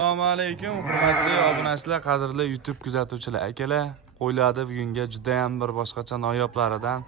Assalomu alaykum, hurmatli obunachilar, qadrli YouTube kuzatuvchilar, akalar. Qo'ylarda bugunga juda ham bir boshqacha noyoblaridan,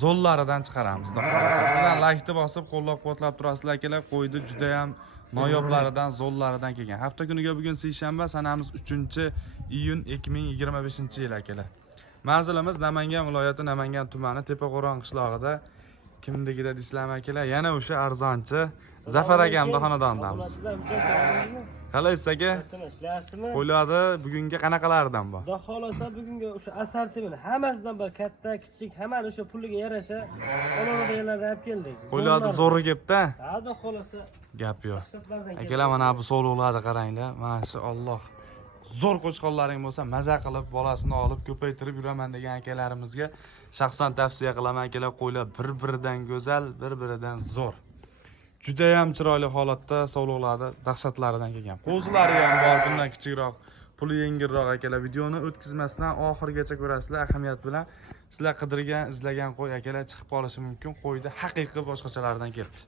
zo'llaridan chiqaramiz. Xudodan laykni bosib, qo'llab-quvvatlab turasizlar, akalar. Qo'ydi juda ham noyoblaridan, zo'llaridan kelgan. Hafta kuniga bugun seshanba, sanamiz 3-iyun 2025-yil, akalar. Manzilimiz Namangan viloyati, Namangan tumani, Tepaqo'ron qishlog'ida. Kimligida deysizlarmi, akalar? Yana o'sha arzonchi Zafar akamning xonadonidamiz. Qalaysiz aka? Ishlasizmi? Qo'ylarda bugungi qanaqalaridan bor? Xudo xolasa bugungi o'sha assortiment hammasidan bor, katta, kichik, hamma o'sha puliga yarasha qoladiganlarni olib keldik. Qo'ylarda zo'ri kelibdi. Ha, xudo xolasa Gap yo'q. Akalar, mana bu sovliqlarni qaranglar. Maşalloh. Zo'r qo'chqonlaring bo'lsa, maza qilib bolasini olib ko'paytirib yuraman degan akalarimizga shaxsan tavsiya qilaman, akalar. Qo'ylar bir-biridan go'zal, bir-biridan zo'r. Juda ham chiroyli holatda sovliqlarda dahshatlaridan kelgan. Qo'zilari ham bor, bundan kichikroq, puli yengilroq, akalar. Videoni o'tkazmasdan oxirigacha ko'rasizlar, ahamiyat bilan. Sizlar qidirgan, izlagan qo'y, akalar, chiqib qolishi mumkin. Qo'yda haqiqiy boshqachalardan kelibdi.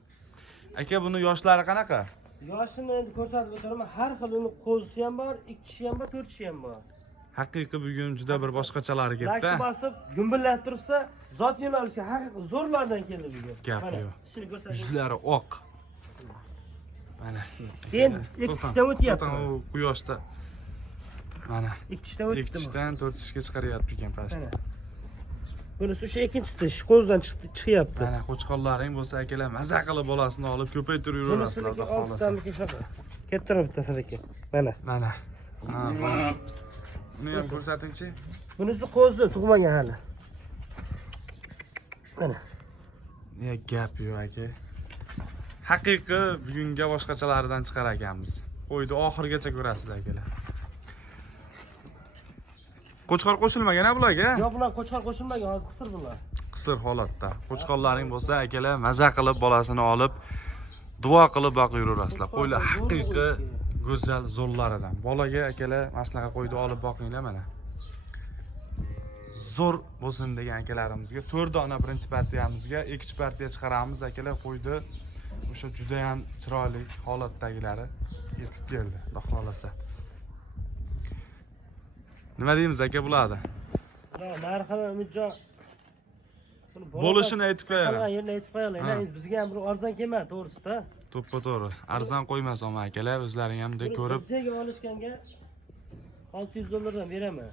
Aka, buni yoshlari qanaqa? Yoshini endi ko'rsatib o'tiraman. Har xil uni qo'zisi ham bor, 2 kishi ham bor, 4 kishi ham bor. Haqiqiy bugun juda bir boshqachalari kelibdi. Lakni bosib, gumbillab tursa, zot yo'nalishga haqiqiy zo'rlardan keldi bugun. Gap yo'q. Ishini ko'rsating. Yuzlari oq. Mana. Endi 2 kishidan o'tyapti. U quyoshda. Mana. 2 kishidan o'tdi. 2 kishidan 4 kishiga chiqaryapti ekan pastda. Bunisi o'sha ikkinchisi qo'zdan chiqyapti. Mana qo'chqonlaring bo'lsa, akalar, maza qilib bolasini olib ko'paytirib yuraverasizlar, xudo xolasa. Kattaroq bittasi aka. Mana. Mana. Buni ham ko'rsatingchi. Bunisi qo'zi tug'magan hali. Mana. Ya gap yo'q aka. Haqiqiy bugunga boshqachalardan chiqar ekanmiz. Qo'ydi oxirigacha ko'rasizlar, akalar. Qo'chqor qo'shilmagan-a bularga? Yo'q, bular qo'chqor qo'shilmagan, hozir qisir bular. Qisir holatda. Qo'chqonlaring bo'lsa, akalar, maza qilib bolasini olib, duo qilib boqib yuraverasizlar. Qo'ylar haqiqiy go'zal zo'rlaridan. Bolaga, akalar, maslahat qo'ydi olib boqinglar mana. Zo'r bo'lsin degan akalarimizga 4 dona birinchi partiyamizga, ikkinchi partiya chiqaramiz, akalar. Qo'ydi o'sha juda ham chiroyli holatdagilari yetib keldi, xudo xolasa. Nima deymiz aka bularni? Narxini Umidjon Bo'lishini aytib qo'yaylik. Ha, yerni aytib qo'yaylik. Endi bizga ham bir arzon kelmadi, to'g'risida. To'ppa-to'g'ri. Arzon qo'ymasin akalar, o'zlaring ham de ko'rib. Bijaga olishganga $600 beraman.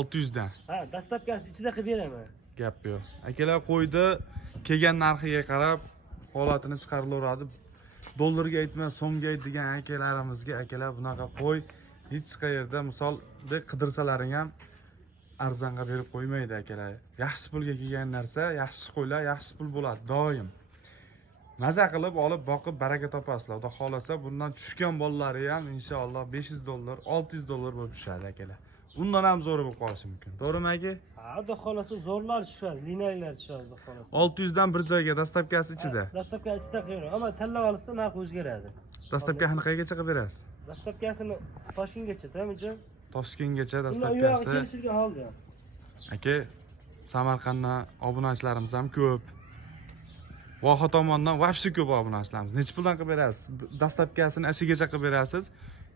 600 dan. Ha, dastlabkasi ichida qilib beraman. Gap yo'q. Akalar, qo'ydi kelgan narxiga qarab holatini chiqarilaveradi. Dollarga aytma, so'mga ayt degan akalarimizga, akalar, bunaqa qo'y hech qayerda misolda qidirsalaring ham arzonga berib qo'ymaydi, akalar. Yaxshi pulga kelgan narsa, yaxshi qo'ylar, yaxshi pul bo'ladi doim. Maza qilib olib boqib baraka topasizlar. Xudo xolasa bundan tushgan bolalari ham inshaalloh $500, $600 bo'lib tushadi, akalar. Undan ham zo'r bo'lib qolishi mumkin. To'g'rimi aka? Ha, xudo xolasa zo'rlar tushadi, liniyalar tushadi, xudo xolasa. 600 dan bir joyga dastlabkasi ichida. Dastlabki ichida qo'yaman, ammo tanlab olsa narx o'zgaradi. Dastlabkasini qayergacha qilib berasiz? Dastlabkasini Toshkentgacha, To'g'rimi? Toshkentgacha Ular dastlabkasi. kelishilgan holda. Aka, Samarqanddan obunachilarimiz ham ko'p. Voha tomondan vobshe ko'p obunachilarimiz. Necha puldan qilib berasiz? Dastlabkasini ashigacha qilib berasiz.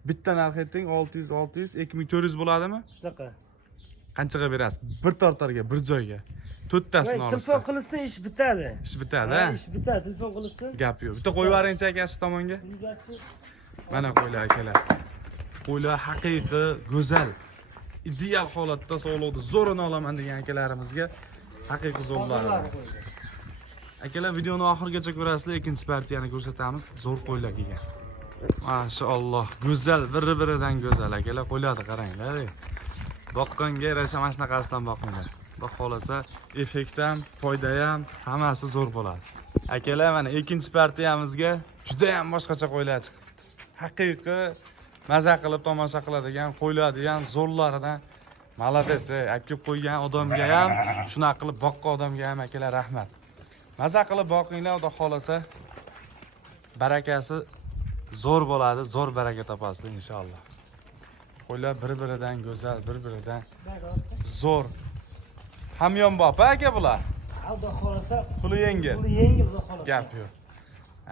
Bitta narx ayting, 600, 2400 bo'ladimi? Shunaqa. Qanchaga berasiz? Bir tortarga, bir joyga. 4 tasini olsa. Telefon qilsa ish bitadi. Ish bitadi, ha? Ish bitadi, telefon qilsa. Gap yo'q. Bitta qo'yib yuboringchi aka shu tomonga. Mana qo'ylar akalar. Qo'ylar haqiqiy go'zal, ideal holatda sog'liqda zo'rini olaman degan akalarimizga haqiqiy zo'rlar. Akalar, videoni oxirigacha ko'rasizlar, ikkinchi partiyani ko'rsatamiz. Zo'r qo'ylar kelgan. Maşallah, go'zal, bir-biridan go'zal akalar. Qo'ylarni qaranglar. Boqqanga yarasha mana shunaqasidan boqinglar. Xudo xolasa, effekt ham, foyda ham hammasi zo'r bo'ladi. Akalar, mana ikkinchi partiyamizga juda ham boshqacha qo'ylar chiqibdi. Haqiqiy maza qilib tomosha qiladigan qo'ylarni ham zo'rlaridan malades. Akib qo'ygan odamga ham, shunaqa qilib boqqan odamga ham akalar rahmat. Maza qilib boqinglar, xudo xolasa barakasi zo'r bo'ladi, zo'r baraka topasizlar inshaalloh. Qo'ylar bir-biridan go'zal, bir-biridan zo'r. Hamyon bop aka bular. Xudo xolasa puli yengil. Puli yengil, xudo xolasa. Gap yo'q.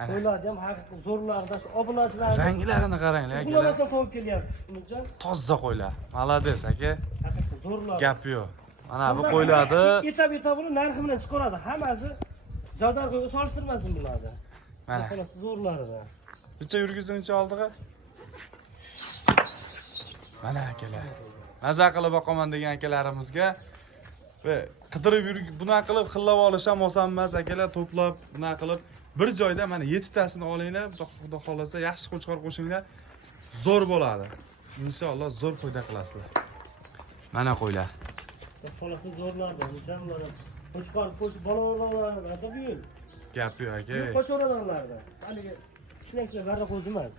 Qo'ylarni ham haqiqiy zo'rlarda shu obunachilar. Ranglarini qaranglar akalar. Uxlamasdan topib kelyapti. Umidjon. Toza qo'ylar. Malades aka. Haqiqiy zo'rlar. Gap yo'q. Mana bu qo'ylarni Etap buni narxi bilan chiqaradi. Hammasi Jadorga solishtirmasin bularni. mana Xonasi zo'rlarida. bitta yurgizingchi oldiga. Mana akalar. Maza qilib boqaman degan akalarimizga va qidirib bunaqa qilib xillab olish ham oson emas akalar, to'plab bunaqa qilib bir joyda mana 7 tasini olinglar, xudo xolasa yaxshi qo'chqor qo'shinglar, zo'r bo'ladi. Inshaalloh zo'r foyda qilasizlar. Mana qo'ylar. Xonasi zo'rlarda, mukammal. Qo'chqor bolalarga bu yil. Gap yo'q aka. Qo'choralarlarda. Haligi ishlanishlar barra qo'zi emas.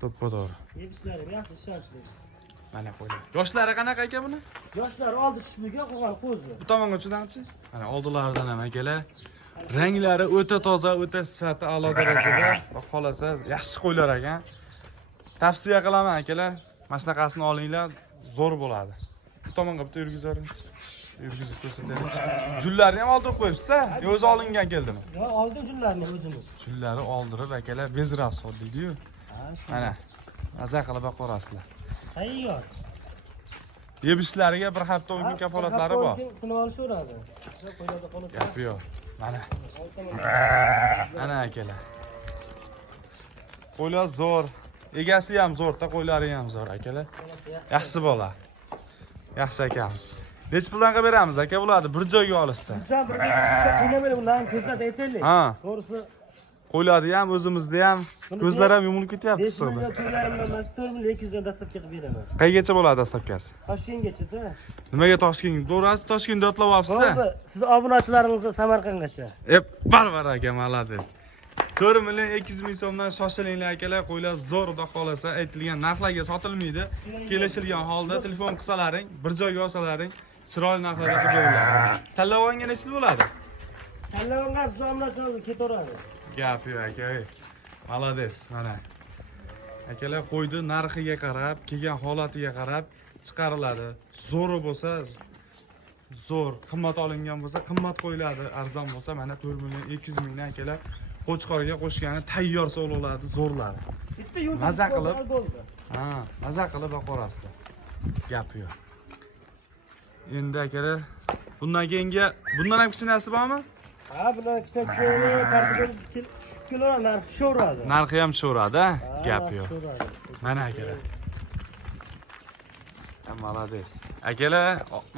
To'ppa-to'g'ri. Yebishlari yaxshi ishlanishli. Mana qo'ylar. Yoshlari qanaqa aka buni? Yoshlar oldi tushliga qolgan qo'zi. Bu tomonga chidanchi? Mana oldilaridan ham akalar. Ranglari o'ta toza, o'ta sifati a'lo darajada. Xudo xolasa yaxshi qo'ylar ekan. Tavsiya qilaman akalar. Mana shunaqasini olinglar, zo'r bo'ladi. Bu tomonga bitta yurgizaringiz. Yurgizib ko'rsataylik. Jullarni ham oldirib qo'yibsiz-a? O'zi olingan keldimi? Yo'q, oldi jullarni o'zimiz. Jullari oldirib akalar bez rasxod deydi-yu. Mana maza qilib boqarasizlar. Tayyor. Yebishlariga bir hafta o'yin kafolatlari bor. Sinib olishaveradi. O'sha qo'ylarda qolib. Gap yo'q. Mana. Mana akalar. Qo'ylar zo'r. Egasi ham zo'r, qo'ylari ham zo'r akalar. Yaxshi bola. Yaxshi akamiz. Nech puldan qilib beramiz aka bularni bir joyga olishsa? Buncha bir qiynamay bundan ko'rsatib aytaylik. Ha. To'g'risi Qo'ylarni ham o'zimizda ham ko'zlar ham yumilib ketyapti 5 hisobda. million to'larimdan emas, 4 million 200 dan dastlab qilib beraman. Qaygacha bo'ladi dastlabkasi? Toshkentgacha-da. Nimaga Toshkent? To'g'risi Toshkentda otlab olibsiz-a? Bo'ldi. Siz obunachilaringizga Samarqandgacha. Barvar aka, malades. 4 million 200 ming so'mdan shoshilinglar akalar, qo'ylar zo'r xudo xolasa aytilgan narxlarga sotilmaydi. Kelishilgan holda telefon qilsalaring, bir joyga olsalaring, chiroyli narxlarda qilib beriladi. Tanlab olganga necha bo'ladi? Tanlagan siz obunachilaringizga ketaveradi. Gap yo'q aka. Malades, mana. Akalar qo'ydi narxiga qarab, kelgan holatiga qarab chiqariladi. Zo'ri bo'lsa zo'r, qimmat olingan bo'lsa qimmat qo'yiladi, arzon bo'lsa mana 4 million 200 mingdan akalar qo'chqorga qo'shgani tayyor so'loladi, zo'rlari. Bitta yo'l Maza qilib. bo'ldi. Ha, maza qilib boqarasizlar. Gap yo'q. Endi akalar, bundan keyingi bundan ham kichkinasi bormi? Ha, bular kichkina tartibga kilolar narxi tushaveradi. Narxi ham tushaveradi, gap yo'q. Mana akalar. Malades. Akalar,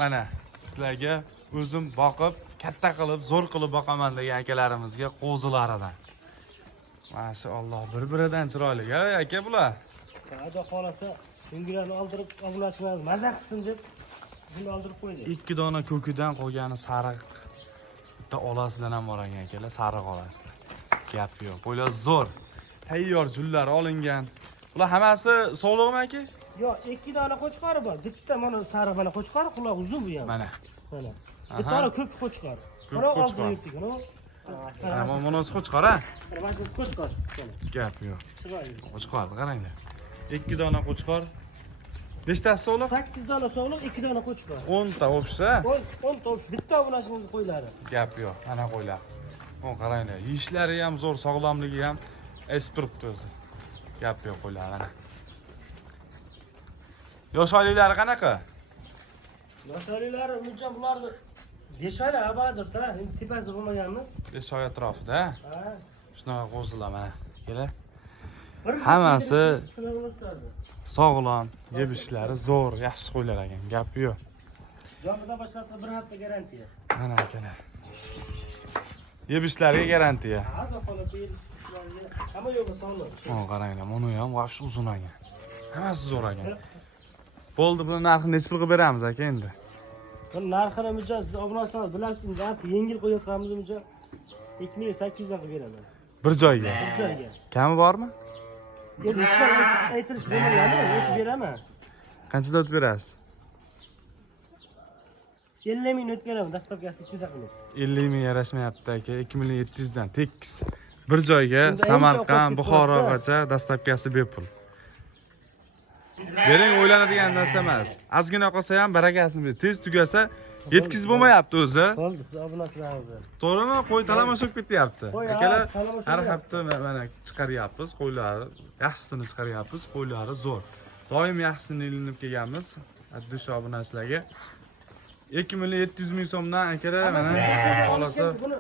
mana sizlarga o'zim boqib, katta qilib, zo'r qilib boqaman degan akalarimizga qo'zilaridan. Maşallah, bir-biridan chiroyli. Aka bular. Xudo xolasa, yungilarni oldirib, obunachilarimiz maza qilsin deb buni oldirib qo'ydik. 2 dona ko'kidan qolgani sariq. Bitta olasidan ham bor ekan akalar, sariq olasizlar. Gap yo'q. Qo'ylar zo'r. Tayyor jullar olingan. Bular hammasi sog'liqmi aka? Yo'q, 2 dona qo'chqori bor. Bitta mana sariq mana qo'chqor, quloq uzun bu ham. Mana. Mana. Bitta dona ko'k qo'chqor. Mana qo'chqor. Mana bunisi qo'chqor a? Mana shu qo'chqor. Gap yo'q. Chiroyli. Qo'chqor, qaranglar. 2 dona qo'chqor. 5 ta sog'liq? 8 dona sog'liq, 2 dona qo'chqor. 10 ta o'psa. 10 ta o'pish. Bitta obunachimiz qo'ylari. Gap yo'q, mana qo'ylar. O'n qaranglar, yeyishlari ham zo'r, sog'lomligi ham esprut o'zi. Gap yo'q qo'ylar mana. Yosh oyliklari qanaqa? Yosh oyliklari umidjon bularni 5 oylik abadirda, endi tepasi bo'lmaganmiz. 5 oy atrofida. Ha. Shunaqa qo'zilar mana. Kelar. Bir Hammasi sinag'ilishlardi. sog'lom, yebishlari zo'r, yaxshi qo'ylar ekan. Gap yo'q. Jonidan boshqasi 1 hafta garantiya. Mana akalar. Yebishlariga garantiya. Ha, xudo xolasa yebishlariga hamma yo'lga sog'lom. O'n qaranglar, buni ham vaqt uzun ekan. Hammasi zo'r ekan. Bo'ldi, buni narxini necha pul qilib beramiz aka endi? Buni narxini umidjon siz obunachilar bilasizmi, yengil qo'yayotganimiz umidjon 2800 dan qilib beraman. Bir joyga. Bir joyga. Kami bormi? Endi ishlar aytilish bo'lmagani, o'tib beraman. Qanchada o'tib berasiz? 50 ming o'tib beraman, dastlabkasi ichida qilib. 50 ming yarashmayapti aka, 2700 dan tekis. Bir joyga Samarqand, Buxorogacha dastlabkasi bepul. Bering, o'ylanadigan narsa emas. Ozgina qolsa ham barakasini ber. Tez tugasa Yetkizib bo'lmayapti o'zi. Bo'ldi, siz obunachilaringizni. To'g'rimi? Qo'y talamash ketyapti. Qo'y, Akalar, talamash har bo'lyapti. hafta mana chiqaryapmiz qo'ylarni. Yaxshisini chiqaryapmiz, qo'ylari zo'r. Doim yaxshisini ilinib kelganmiz. Addush obunachilarga 2.700 ming so'mdan akalar mana xolasa buni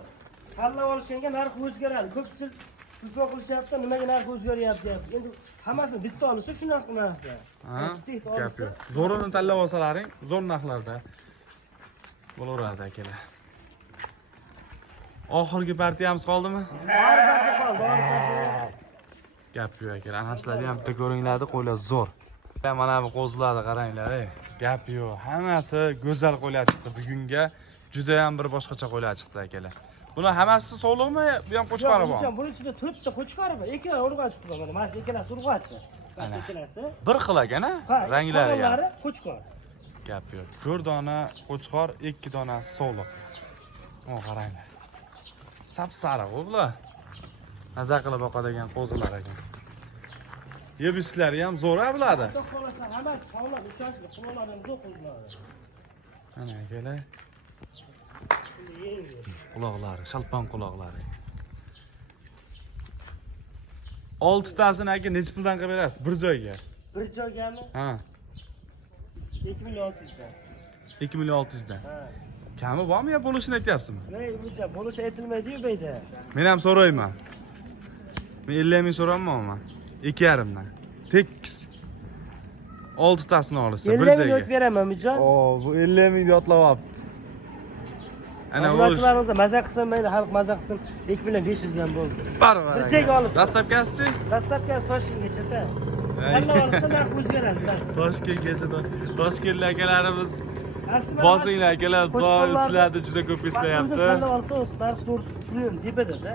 tanlab olishganga narxi o'zgaradi. Ko'pchilik iltifot qilishyapti, nimaga narxi o'zgaryapti deyapti. Endi hammasini bitta olsa shunaqa narxda. ha, gap yo'q. Zo'rini tanlab olsalaring, zo'r narxlarda bo'laveradi akalar. Oxirgi partiyamiz qoldimi? Gap yo'q akalar. Ana sizlarni ham bitta ko'ringlardi, qo'ylar zo'r. Mana bu qo'zlarni qaranglar, ey. Gap yo'q. Hammasi go'zal qo'ylar chiqdi. Bugunga juda ham bir boshqacha qo'ylar chiqdi akalar. Buni hammasi sog'liqmi? Bu ham qo'chqori bor. Yo'q, buning ichida 4 ta qo'chqori bor. Ikkala urg'achisi bor. Mana shu ikkalasi urg'achi. Mana ikkalasi. Bir xil ekan-a? Ranglari ham. Ranglari qo'chqor. Gap yo'q. 4 dona qo'chqor, 2 dona sog'liq. O, qaranglar. Sap-sariq bular. Maza qilib boqadigan qo'zilar ekan. Yeb ishlari ham zo'r bo'ladi. Xudo xolasa hammasi sog'lom, ishonchli, quloqlari ham zo'r qo'zilar. Mana akalar. Quloqlari, shalpon quloqlari. 6 tasini aka necha puldan qilib berasiz? Bir joyga. Bir joygami? Ha, 2600 dan. 2600 dan. Ha. Kami bormi yo bo'lishini aytyapsizmi? Voy, buncha bo'lish aytilmaydi-yu bu yerda. Men ham so'rayman. Men 50 ming so'ramayman. 2,5 dan. Tekis. 6 tasini olsa bir 50 ming joyga. o'tib beraman, mijon. O, bu 50 ming yotlayapti. Ana Obunachilaringiz maza qilsin, mayli, xalq maza qilsin. 2500 dan bo'ldi. Barvar. Bir joyga olib. Dastlabkasichi? Dastlabkasi Toshkentgacha-da. Tanlab olsa narx o'zgaradi. Toshkentgacha. Toshkentlik akalarimiz Aslida bosinglar akalar, doim sizlarni juda ko'p eslayapti. Tanlab olsa o'z narx to'g'risi tushundim, tepada-da.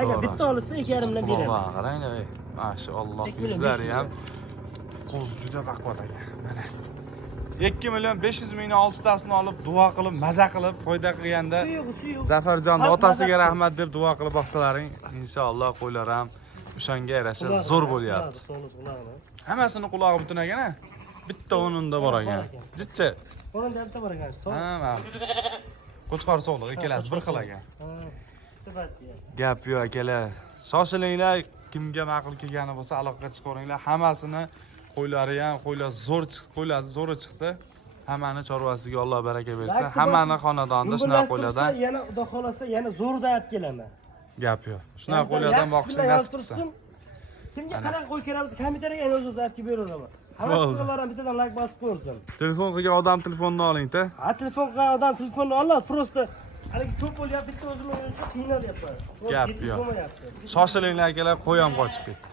Agar bitta olsa 2,5 dan beraman. Qaranglar, ey. Mashalloh, yuzlari ham qo'z juda baquvvat ekan. Mana 2.500 mingni 6 tasini olib, duo qilib, maza qilib, foyda qilganda Zafarjon otasiga rahmat deb duo qilib boqsalaring, inshaalloh qo'ylar ham o'shanga yarasha zo'r bo'lyapti. Hammasini qulog'i butun ekan-a? Bitta o'nunda bor ekan. Jichcha. O'nunda bitta bor ekan. Ha, mana. Qo'chqor sog'liq ikkalasi bir xil ekan. Gap yo'q akalar. Shoshilinglar, kimga ma'qul kelgani bo'lsa aloqaga chiqaveringlar. Hammasini qo'ylari ham, qo'ylar zo'r chiqdi, qo'ylar zo'ri chiqdi. Hammani chorvasiga Alloh baraka bersin. Hammani xonadonida shunaqa qo'ylardan yana Xudo xolasa yana zo'rda olib kelaman. gap yo'q. Shunaqa qo'ylardan boqishni nasib qilsin. Kimga qanaqa qo'y keraksa, kompyuterga o'z olib kelib beraman. Hammasi qo'ylardan bittadan like bosib qo'ysin. Telefon qilgan odam telefonini oling-da. Ha, telefon qilgan odam telefonni oladi, просто haligi ko'p bo'lyapti, bitta o'zim uchun qiynalyapman. Gap yo'q. Shoshilinglar akalar, qo'y ham qochib ketdi.